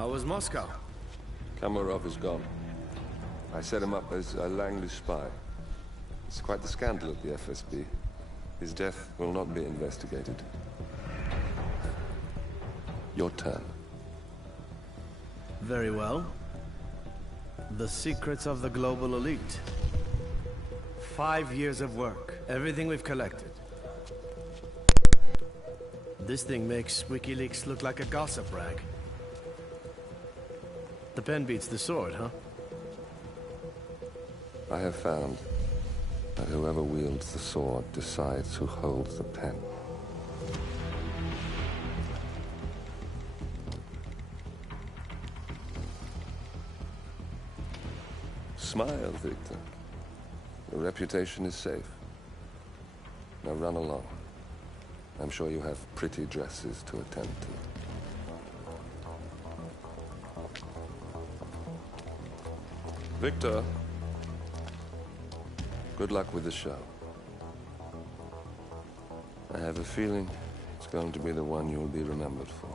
How was Moscow? Kamarov is gone. I set him up as a Langley spy. It's quite the scandal at the FSB. His death will not be investigated. Your turn. Very well. The secrets of the global elite. 5 years of work. Everything we've collected. This thing makes WikiLeaks look like a gossip rag. The pen beats the sword, huh? I have found that whoever wields the sword decides who holds the pen. Smile, Victor. Your reputation is safe. Now run along. I'm sure you have pretty dresses to attend to. Victor, good luck with the show. I have a feeling it's going to be the one you'll be remembered for.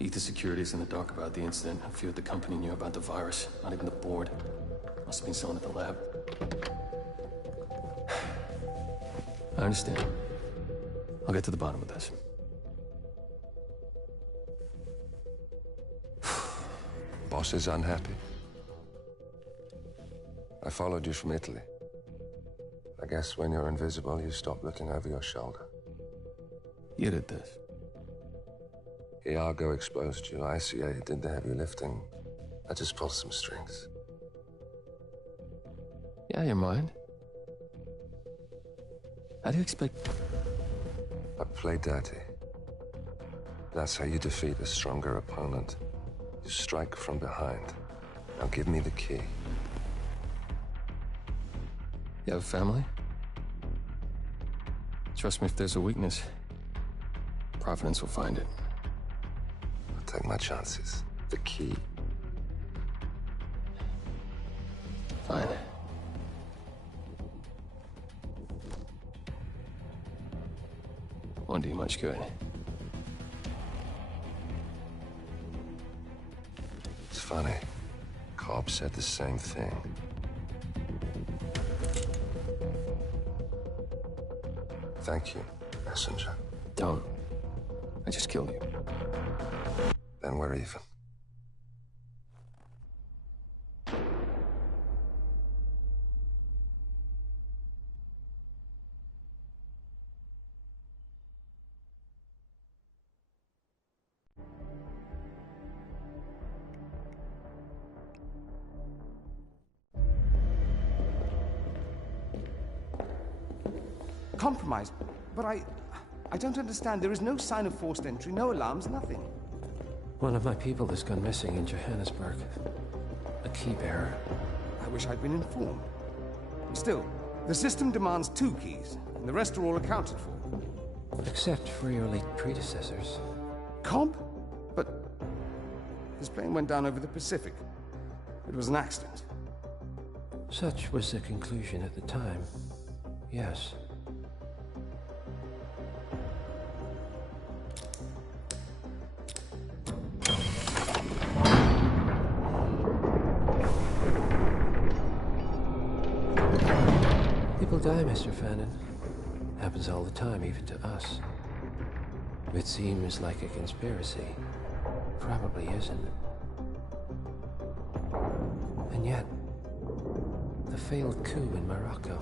Ether Security's in the dark about the incident. A few at the company knew about the virus. Not even the board. Must have been someone at the lab. I understand. I'll get to the bottom of this. Boss is unhappy. I followed you from Italy. I guess when you're invisible, you stop looking over your shoulder. You did this. Iago exposed you. ICA did the heavy lifting. I just pulled some strings. Yeah, you mind? How do you expect... I play dirty. That's how you defeat a stronger opponent. You strike from behind. Now give me the key. You have a family? Trust me, if there's a weakness, Providence will find it. I'll take my chances. The key. Fine. Won't do you much good. It's funny. Cobb said the same thing. Thank you, messenger. Don't. I just killed you. Then we're even. Compromised, but I don't understand. There is no sign of forced entry, no alarms, nothing. One of my people has gone missing in Johannesburg. A key bearer. I wish I'd been informed. Still, the system demands 2 keys, and the rest are all accounted for. Except for your late predecessors. Cobb? But his plane went down over the Pacific. It was an accident. Such was the conclusion at the time. Yes. People die, Mr. Fannin. Happens all the time, even to us. It seems like a conspiracy. Probably isn't. And yet, the failed coup in Morocco,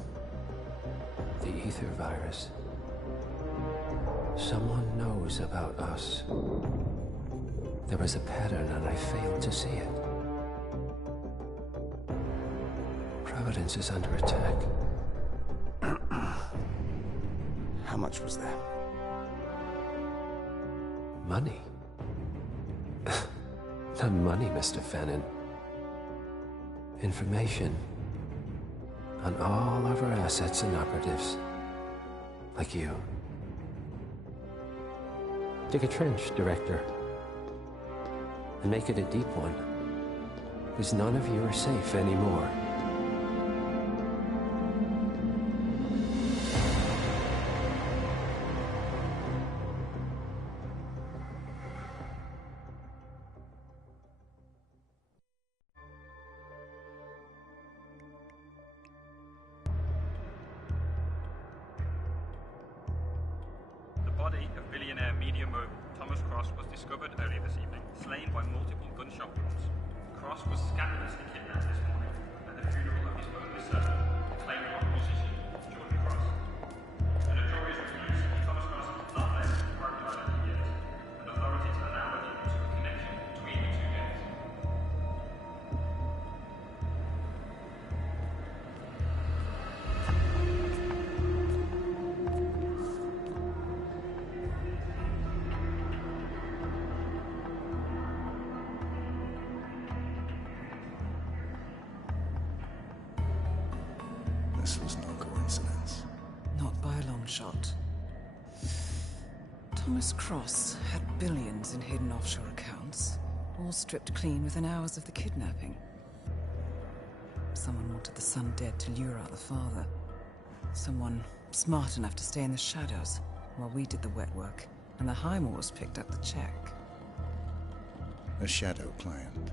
the ether virus. Someone knows about us. There was a pattern and I failed to see it. Providence is under attack. How much was there? Money? Not money, Mr. Fannin. Information on all of our assets and operatives. Like you. Dig a trench, Director. And make it a deep one. Because none of you are safe anymore. The body of billionaire media mogul Thomas Cross was discovered earlier this evening, slain by multiple gunshot wounds. Cross was scandalously kidnapped this morning at the funeral of his only son, acclaimed rock musician Jordan Cross. The notorious recluse Thomas Cross has not left Park Island in years, and authorities are now looking into a connection between the two deaths. This was no coincidence. Not by a long shot. Thomas Cross had billions in hidden offshore accounts, all stripped clean within hours of the kidnapping. Someone wanted the son dead to lure out the father. Someone smart enough to stay in the shadows while we did the wet work, and the Highmores picked up the check. A shadow client.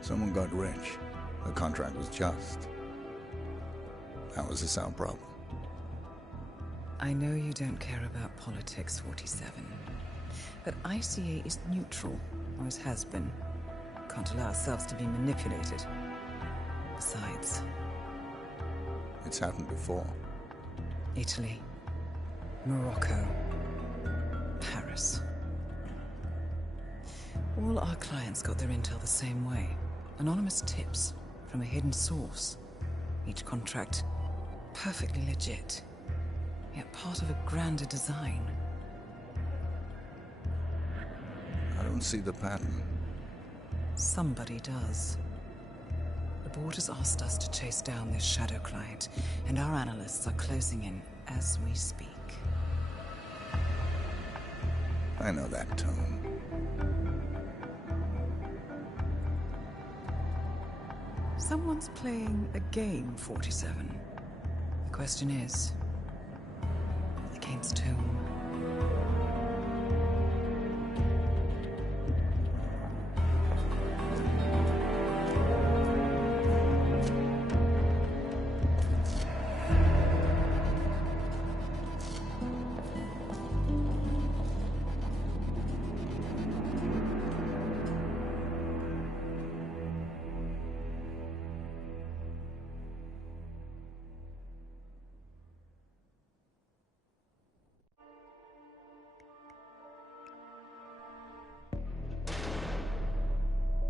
Someone got rich. The contract was just. That was a sound problem. I know you don't care about politics, 47. But ICA is neutral, always has been. Can't allow ourselves to be manipulated. Besides... It's happened before. Italy, Morocco, Paris. All our clients got their intel the same way. Anonymous tips from a hidden source. Each contract perfectly legit, yet part of a grander design. I don't see the pattern. Somebody does. The board has asked us to chase down this shadow client, and our analysts are closing in as we speak. I know that tone. Someone's playing a game, 47. The question is, against whom?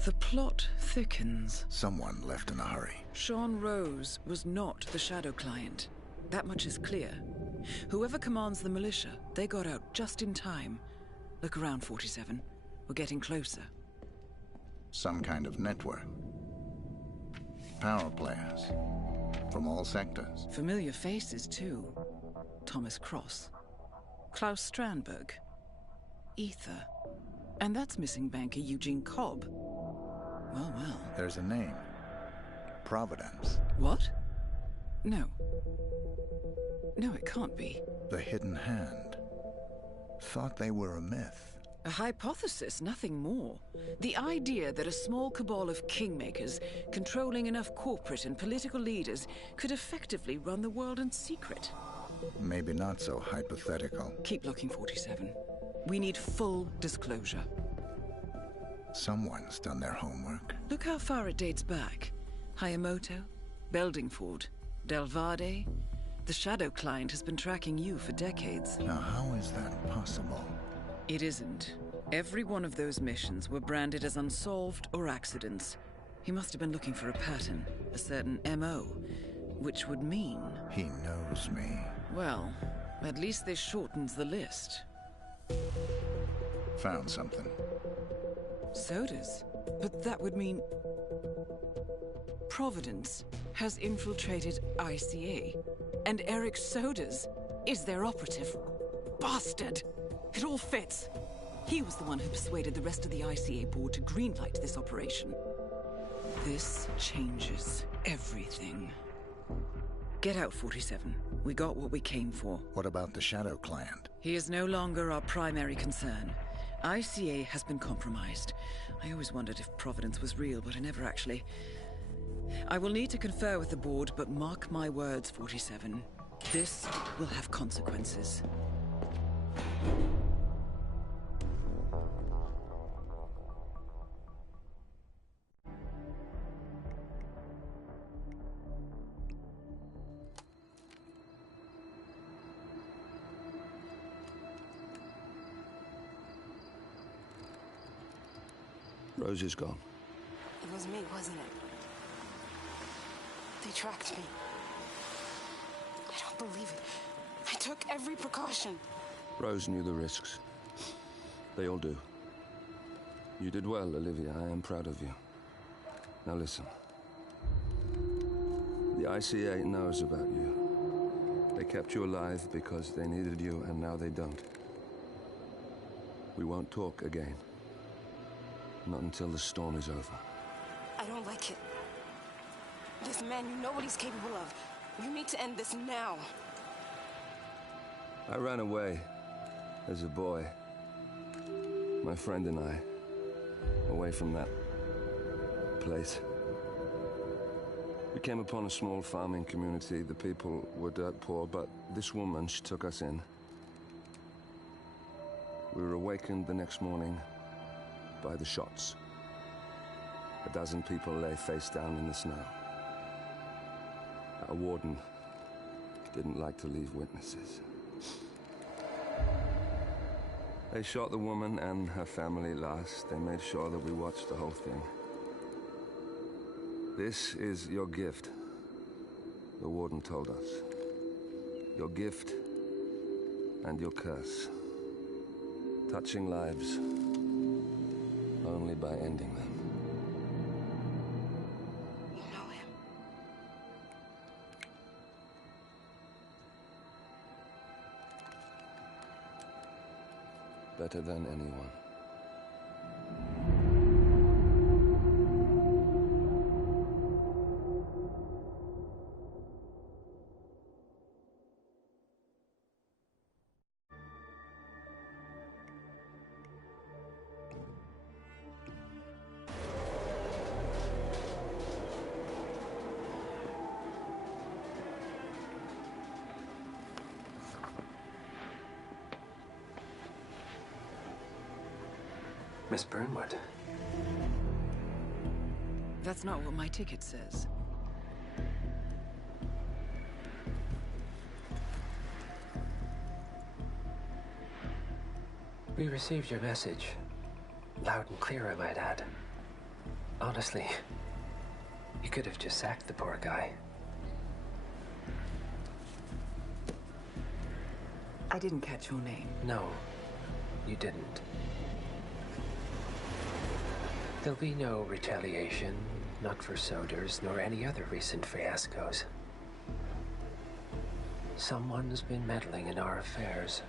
The plot thickens. Someone left in a hurry. Sean Rose was not the shadow client. That much is clear. Whoever commands the militia, they got out just in time. Look around, 47. We're getting closer. Some kind of network. Power players. From all sectors. Familiar faces, too. Thomas Cross. Klaus Strandberg. Ether. And that's missing banker Eugene Cobb. Well, well. There's a name. Providence. What? No. No, it can't be. The Hidden Hand. Thought they were a myth. A hypothesis, nothing more. The idea that a small cabal of kingmakers, controlling enough corporate and political leaders, could effectively run the world in secret. Maybe not so hypothetical. Keep looking, 47. We need full disclosure. Someone's done their homework. Look how far it dates back. Hayamoto, Beldingford, Delvade. The shadow client has been tracking you for decades. Now, how is that possible? It isn't. Every one of those missions were branded as unsolved or accidents. He must have been looking for a pattern, a certain MO, which would mean... He knows me. Well, at least this shortens the list. Found something. Sodas? But that would mean... Providence has infiltrated ICA, and Eric Sodas is their operative. Bastard! It all fits. He was the one who persuaded the rest of the ICA board to greenlight this operation. This changes everything. Get out, 47. We got what we came for. What about the Shadow Clan? He is no longer our primary concern. ICA has been compromised. I always wondered if Providence was real, but I never actually... I will need to confer with the board, but mark my words, 47. This will have consequences. Rose is gone. It was me, wasn't it? They tracked me. I don't believe it. I took every precaution. Rose knew the risks. They all do. You did well, Olivia. I am proud of you. Now listen. The ICA knows about you. They kept you alive because they needed you, and now they don't. We won't talk again. Not until the storm is over. I don't like it. This man, you know what he's capable of. You need to end this now. I ran away as a boy. My friend and I. Away from that place. We came upon a small farming community. The people were dirt poor, but this woman, she took us in. We were awakened the next morning by the shots. A dozen people lay face down in the snow. Our warden didn't like to leave witnesses. They shot the woman and her family last. They made sure that we watched the whole thing. This is your gift, the warden told us. Your gift and your curse. Touching lives only by ending them. You know him. Better than anyone. Miss Burnwood. That's not what my ticket says. We received your message. Loud and clear, I might add. Honestly, you could have just sacked the poor guy. I didn't catch your name. No, you didn't. There'll be no retaliation, not for Soders, nor any other recent fiascos. Someone's been meddling in our affairs,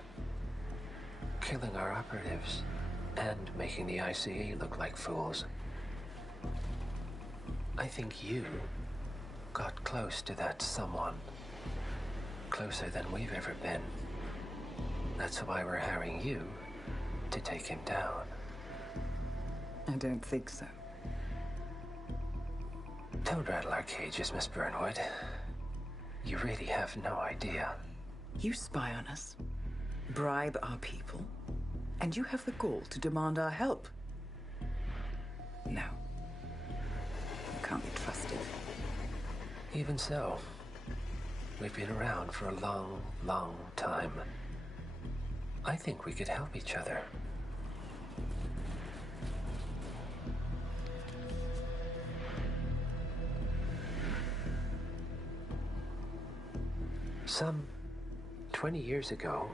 killing our operatives, and making the ICA look like fools. I think you got close to that someone. Closer than we've ever been. That's why we're hiring you to take him down. I don't think so. Don't rattle our cages, Miss Burnwood. You really have no idea. You spy on us, bribe our people, and you have the gall to demand our help. No. You can't be trusted. Even so, we've been around for a long, long time. I think we could help each other. Some 20 years ago,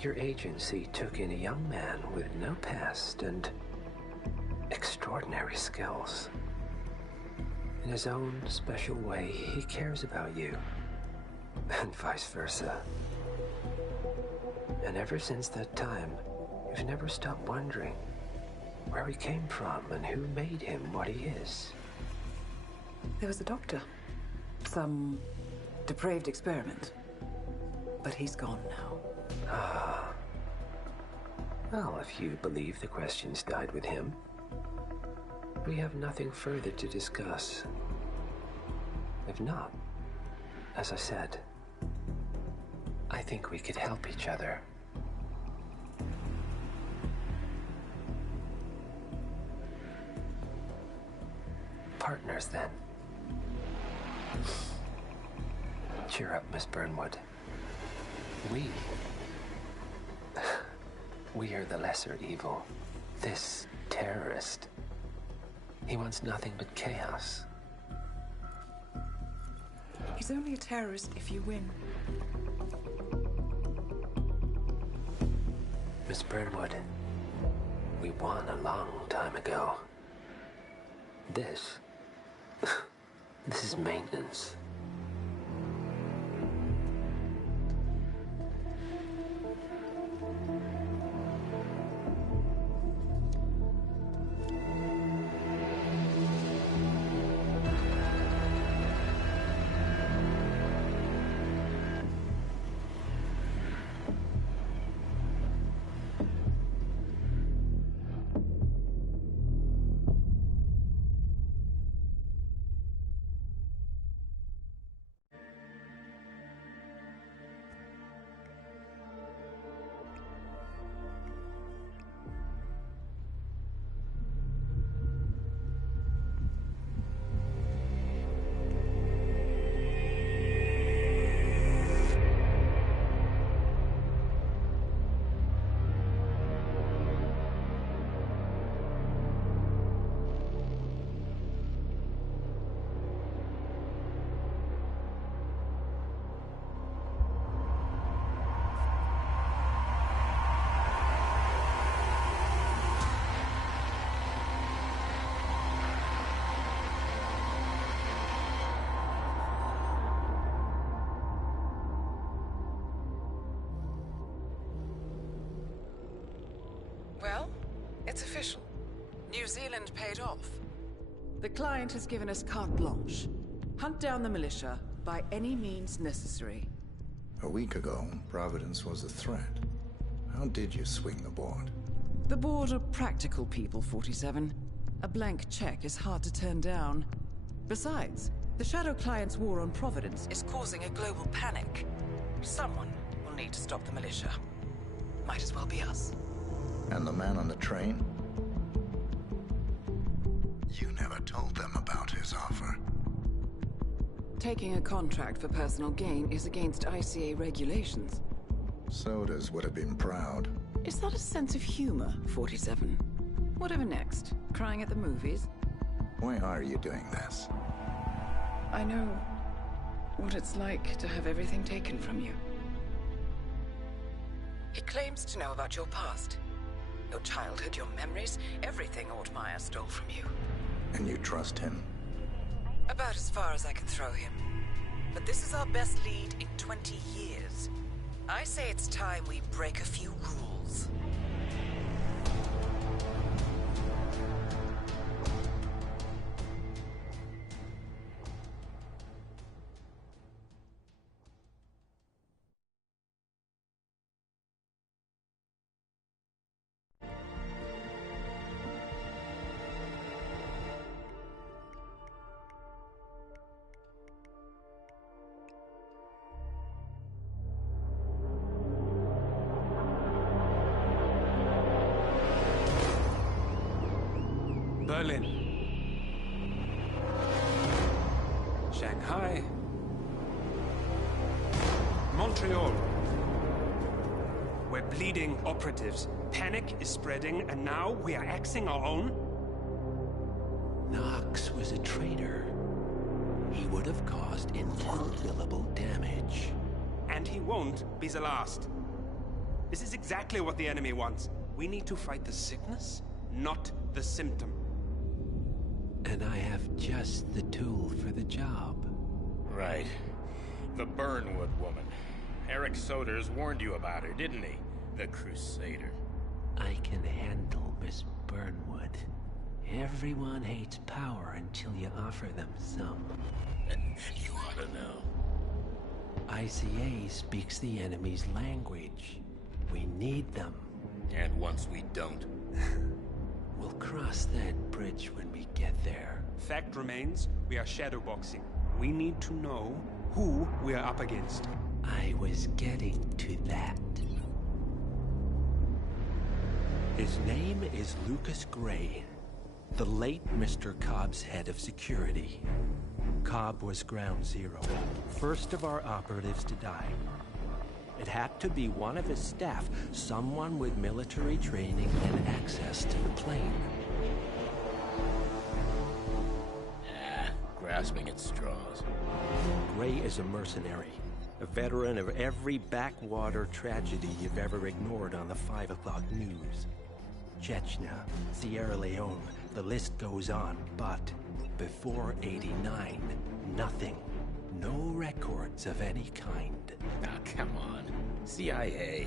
your agency took in a young man with no past and extraordinary skills. In his own special way, he cares about you, and vice versa. And ever since that time, you've never stopped wondering where he came from and who made him what he is. There was a doctor. Some depraved experiment. But he's gone now. Ah. Well, if you believe the questions died with him, we have nothing further to discuss. If not, as I said, I think we could help each other. Partners, then. Cheer up, Miss Burnwood. We are the lesser evil. This terrorist, he wants nothing but chaos. He's only a terrorist if you win. Miss Burnwood, we won a long time ago. This is maintenance. Well, it's official. New Zealand paid off. The client has given us carte blanche. Hunt down the militia by any means necessary. A week ago, Providence was a threat. How did you swing the board? The board are practical people, 47. A blank check is hard to turn down. Besides, the Shadow Client's war on Providence is causing a global panic. Someone will need to stop the militia. Might as well be us. And the man on the train? You never told them about his offer. Taking a contract for personal gain is against ICA regulations. Sodas would have been proud. Is that a sense of humor, 47? Whatever next? Crying at the movies? Why are you doing this? I know what it's like to have everything taken from you. He claims to know about your past. Your childhood, your memories, everything Ortmeyer stole from you. And you trust him? About as far as I can throw him. But this is our best lead in 20 years. I say it's time we break a few rules. Berlin, Shanghai, Montreal. We're bleeding operatives. Panic is spreading, and now we are axing our own? Knox was a traitor. He would have caused incalculable damage. And he won't be the last. This is exactly what the enemy wants. We need to fight the sickness, not the symptom. And I have just the tool for the job. Right. The Burnwood woman. Eric Soders warned you about her, didn't he? The Crusader. I can handle Miss Burnwood. Everyone hates power until you offer them some. You ought to know. ICA speaks the enemy's language. We need them. And once we don't? We'll cross that bridge when we get there. Fact remains, we are shadowboxing. We need to know who we are up against. I was getting to that. His name is Lucas Gray, the late Mr. Cobb's head of security. Cobb was ground zero, first of our operatives to die. It had to be one of his staff, someone with military training and access to the plane. Grasping at straws. Gray is a mercenary, a veteran of every backwater tragedy you've ever ignored on the 5 o'clock news. Chechnya, Sierra Leone, the list goes on, but before '89, nothing. No records of any kind. Ah, come on. CIA,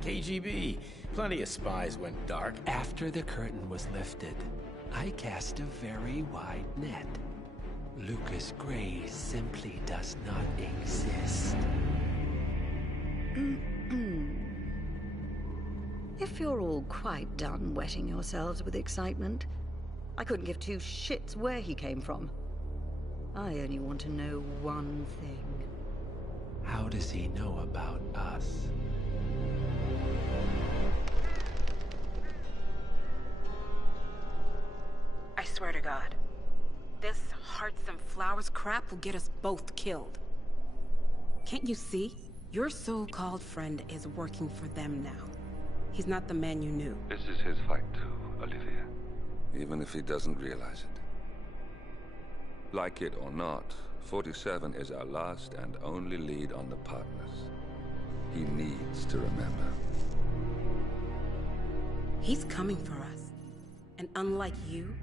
KGB, plenty of spies went dark. After the curtain was lifted, I cast a very wide net. Lucas Gray simply does not exist. If you're all quite done wetting yourselves with excitement, I couldn't give two shits where he came from. I only want to know one thing. How does he know about us? I swear to God, this hearts and flowers crap will get us both killed. Can't you see? Your so-called friend is working for them now. He's not the man you knew. This is his fight too, Olivia. Even if he doesn't realize it. Like it or not, 47 is our last and only lead on the partners. He needs to remember. He's coming for us. And unlike you,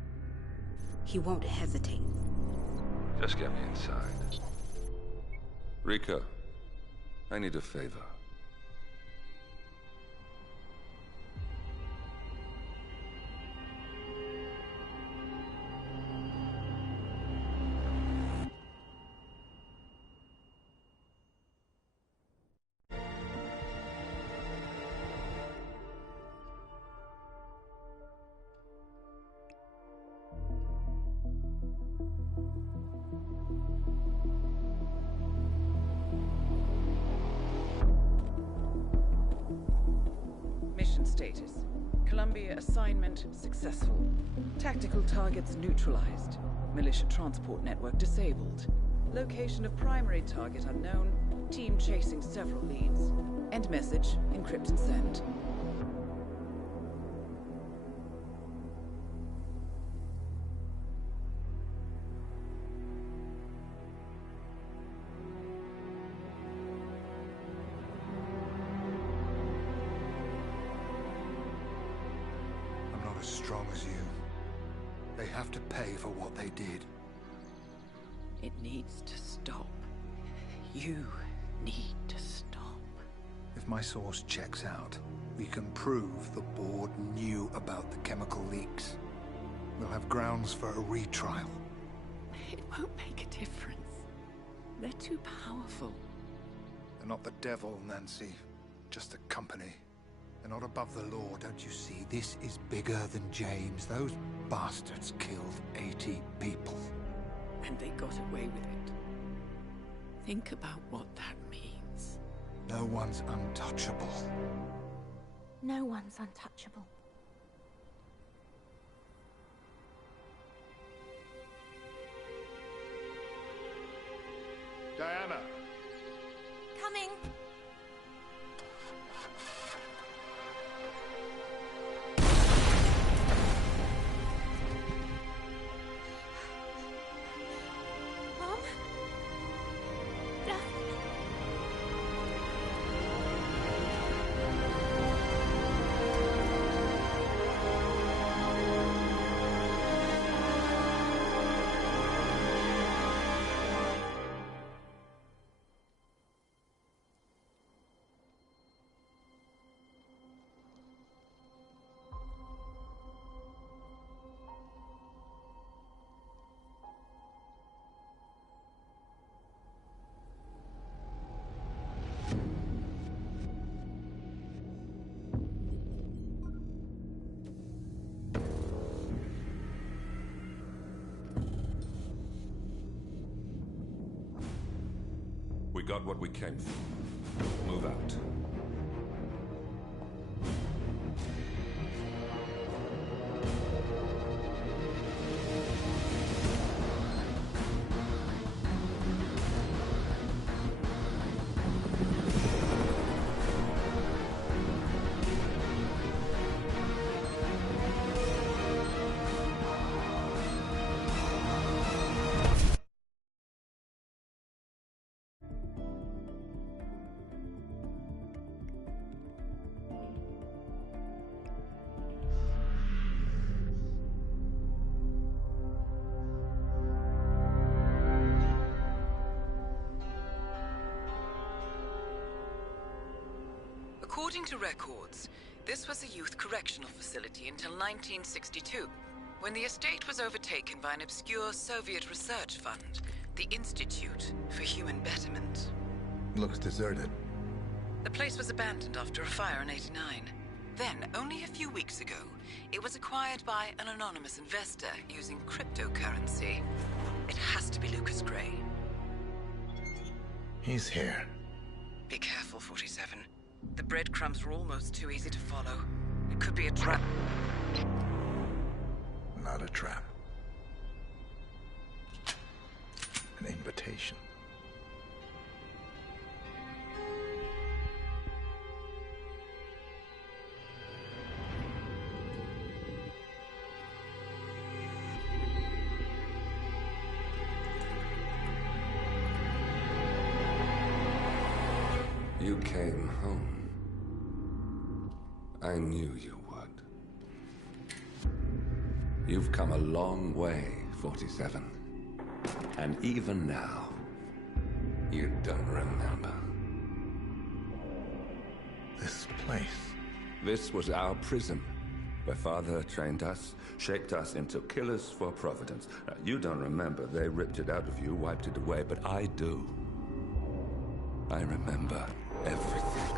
he won't hesitate. Just get me inside. Rico, I need a favor. Mission status. Columbia assignment successful. Tactical targets neutralized. Militia transport network disabled. Location of primary target unknown. Team chasing several leads. End message. Encrypt and send. As strong as you. They have to pay for what they did. It needs to stop. You need to stop. If my source checks out, we can prove the board knew about the chemical leaks. We'll have grounds for a retrial. It won't make a difference. They're too powerful. They're not the devil, Nancy. Just a company. They're not above the law, don't you see? This is bigger than James. Those bastards killed 80 people. And they got away with it. Think about what that means. No one's untouchable. No one's untouchable. Diana! Coming! We got what we came for. Move out. According to records, this was a youth correctional facility until 1962, when the estate was overtaken by an obscure Soviet research fund, the Institute for Human Betterment. Looks deserted. The place was abandoned after a fire in '89. Then, only a few weeks ago, it was acquired by an anonymous investor using cryptocurrency. It has to be Lucas Gray. He's here. Be careful, 47. The breadcrumbs were almost too easy to follow. It could be a trap. Not a trap. An invitation. You came home. I knew you would. You've come a long way, 47. And even now, you don't remember. This place. This was our prison, where Father trained us, shaped us into killers for Providence. Now, you don't remember. They ripped it out of you, wiped it away, but I do. I remember everything.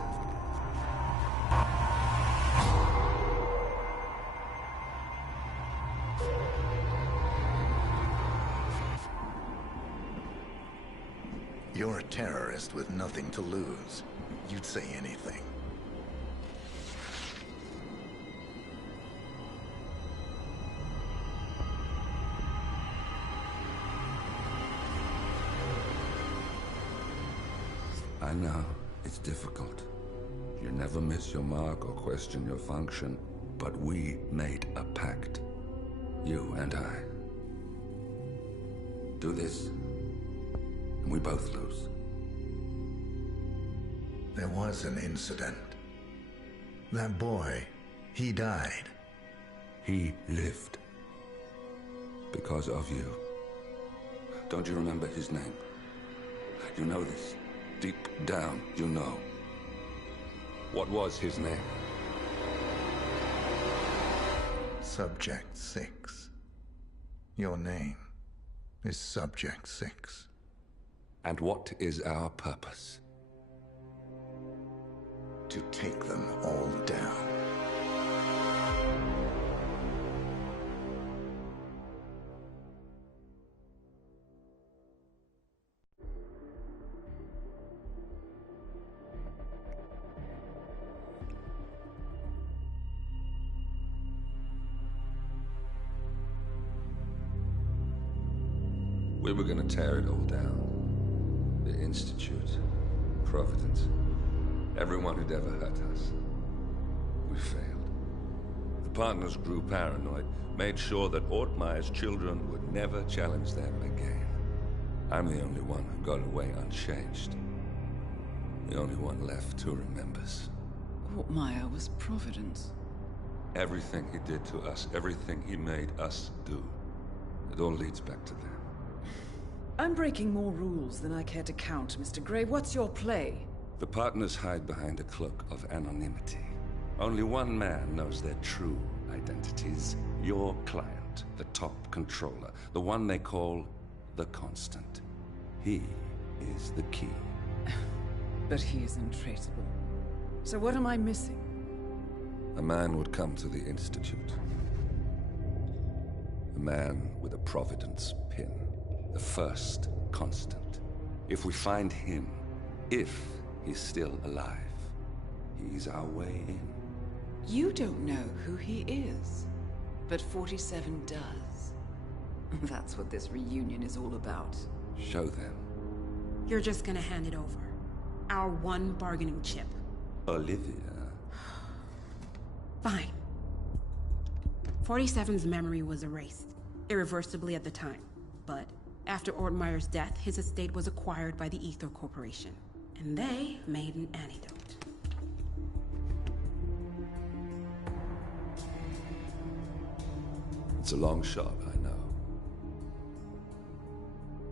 You're a terrorist with nothing to lose. You'd say anything. I know, it's difficult. You never miss your mark or question your function, but we made a pact. You and I. Do this, and we both lose. There was an incident. That boy, he died. He lived. Because of you. Don't you remember his name? You know this. Deep down, you know. What was his name? Subject 6. Your name is Subject 6. And what is our purpose? To take them all down. We were gonna tear it all down. The Institute, Providence, everyone who'd ever hurt us. We failed. The partners grew paranoid, made sure that Ortmeyer's children would never challenge them again. I'm the only one who got away unchanged. The only one left who remembers. Ortmeyer was Providence. Everything he did to us, everything he made us do, it all leads back to them. I'm breaking more rules than I care to count, Mr. Gray. What's your play? The partners hide behind a cloak of anonymity. Only one man knows their true identities. Your client, the top controller, the one they call the Constant. He is the key. But he is untraceable. So what am I missing? A man would come to the Institute. A man with a Providence pin. The first Constant. If we find him, If he's still alive, he's our way in. You don't know who he is, but 47 does. That's what this reunion is all about. Show them. You're just gonna hand it over. Our one bargaining chip. Olivia. Fine. 47's memory was erased, irreversibly at the time. But after Ortmeyer's death, his estate was acquired by the Ether Corporation. And they made an antidote. It's a long shot, I know.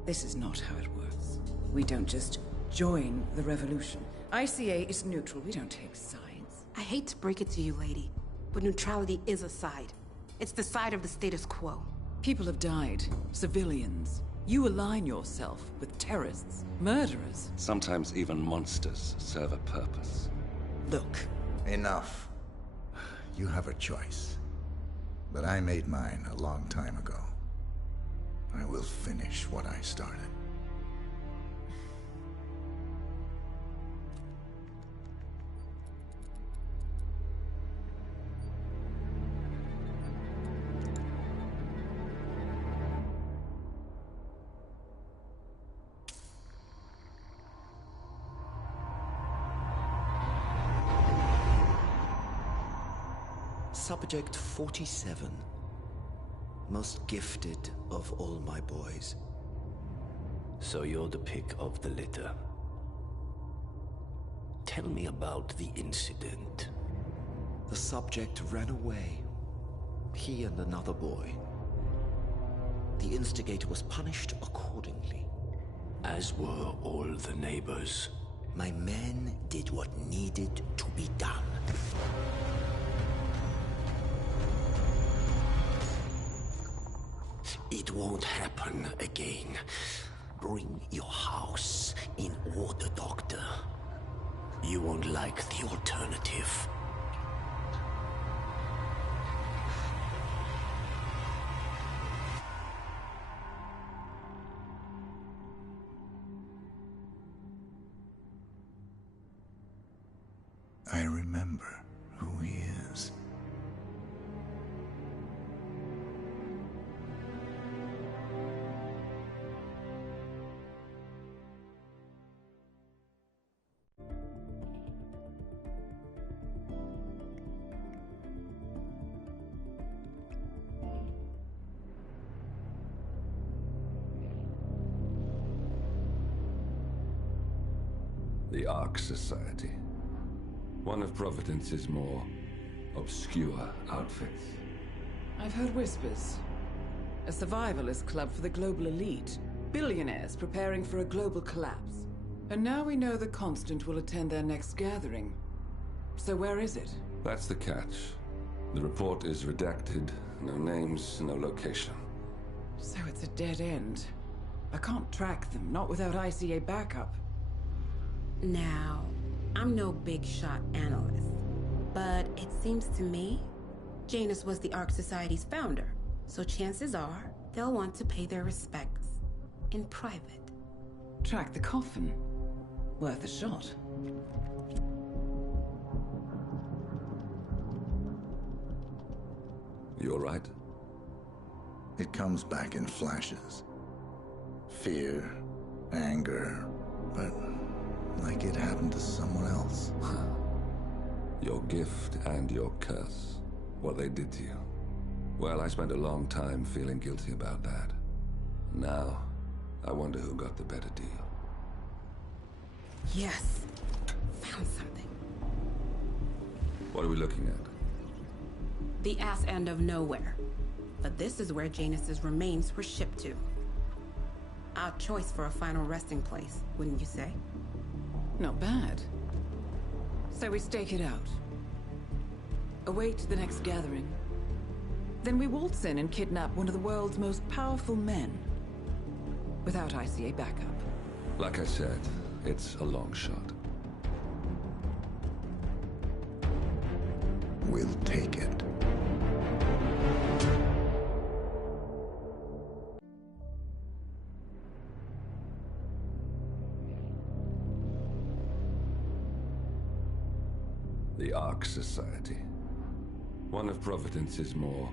This is not how it works. We don't just join the revolution. ICA is neutral. We don't take sides. I hate to break it to you, lady, but neutrality is a side. It's the side of the status quo. People have died. Civilians. You align yourself with terrorists, murderers. Sometimes even monsters serve a purpose. Look. Enough. You have a choice. But I made mine a long time ago. I will finish what I started. Subject 47. Most gifted of all my boys. So you're the pick of the litter. Tell me about the incident. The subject ran away. He and another boy. The instigator was punished accordingly. As were all the neighbors. My men did what needed to be done. It won't happen again. Bring your house in order, Doctor. You won't like the alternative. I remember who he is. The Ark Society. One of Providence's more obscure outfits. I've heard whispers. A survivalist club for the global elite. Billionaires preparing for a global collapse. And now we know the Constant will attend their next gathering. So where is it? That's the catch. The report is redacted. No names, no location. So it's a dead end. I can't track them, not without ICA backup. Now, I'm no big shot analyst, but it seems to me Janus was the Ark Society's founder, so chances are they'll want to pay their respects in private. Track the coffin. Worth a shot. You all right? It comes back in flashes. Fear, anger, but like it happened to someone else. Your gift and your curse. What they did to you. Well, I spent a long time feeling guilty about that. Now, I wonder who got the better deal. Yes. Found something. What are we looking at? The ass end of nowhere. But this is where Janus's remains were shipped to. Odd choice for a final resting place, wouldn't you say? Not bad. So we stake it out. Await the next gathering. Then we waltz in and kidnap one of the world's most powerful men. Without ICA backup. Like I said, it's a long shot. We'll take it. The Ark Society. One of Providence's more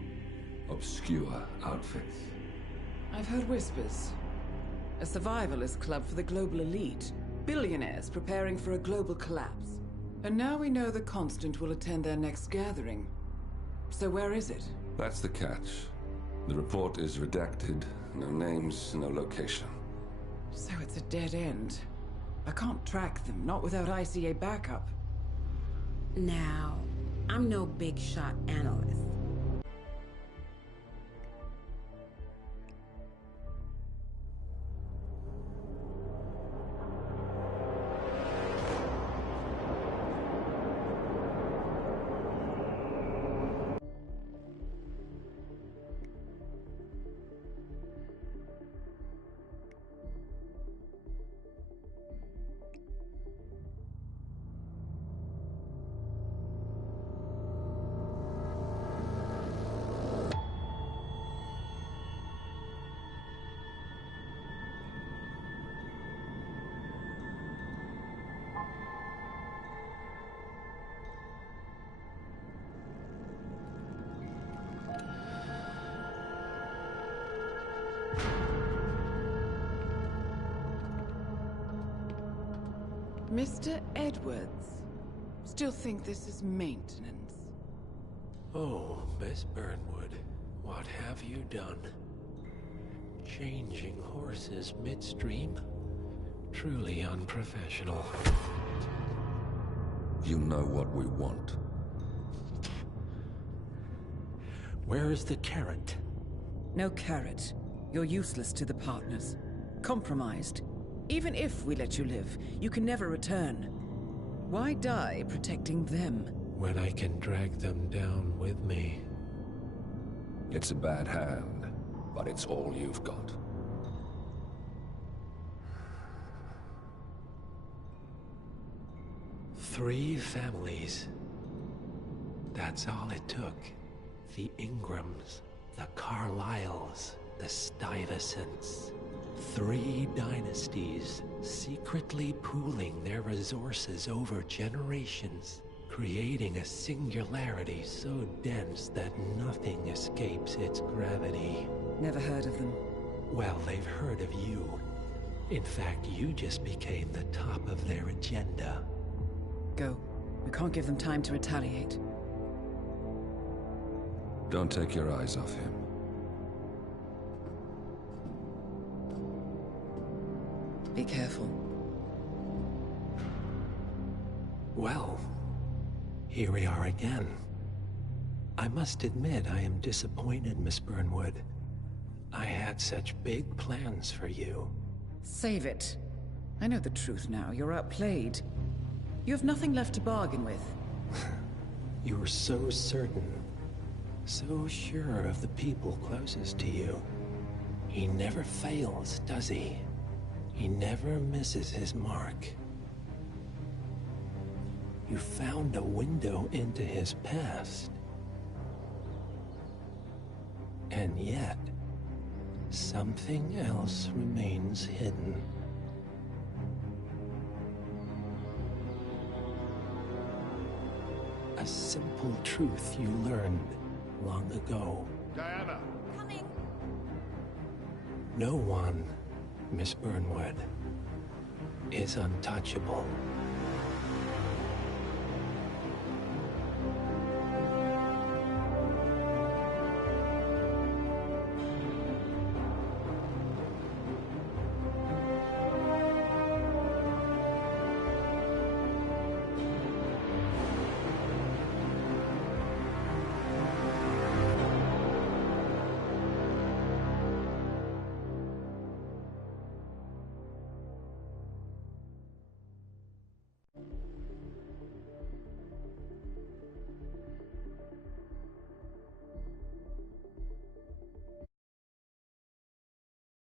obscure outfits. I've heard whispers. A survivalist club for the global elite. Billionaires preparing for a global collapse. And now we know the Constant will attend their next gathering. So where is it? That's the catch. The report is redacted. No names, no location. So it's a dead end. I can't track them, not without ICA backup. Now, I'm no big shot analyst. Mr. Edwards, still think this is maintenance? Oh, Miss Burnwood, what have you done? Changing horses midstream? Truly unprofessional. You know what we want. Where is the carrot? No carrot. You're useless to the partners. Compromised. Even if we let you live, you can never return. Why die protecting them? When I can drag them down with me. It's a bad hand, but it's all you've got. Three families. That's all it took. The Ingrams, the Carlyles, the Stuyvesants. 3 dynasties secretly pooling their resources over generations, creating a singularity so dense that nothing escapes its gravity. Never heard of them. Well, they've heard of you. In fact, you just became the top of their agenda. Go. We can't give them time to retaliate. Don't take your eyes off him. Be careful. Well, here we are again. I must admit I am disappointed, Miss Burnwood. I had such big plans for you. Save it. I know the truth now. You're outplayed. You have nothing left to bargain with. You were so certain. So sure of the people closest to you. He never fails, does he? He never misses his mark. You found a window into his past. And yet, something else remains hidden. A simple truth you learned long ago. Diana! Coming! No one, Miss Burnwood, is untouchable.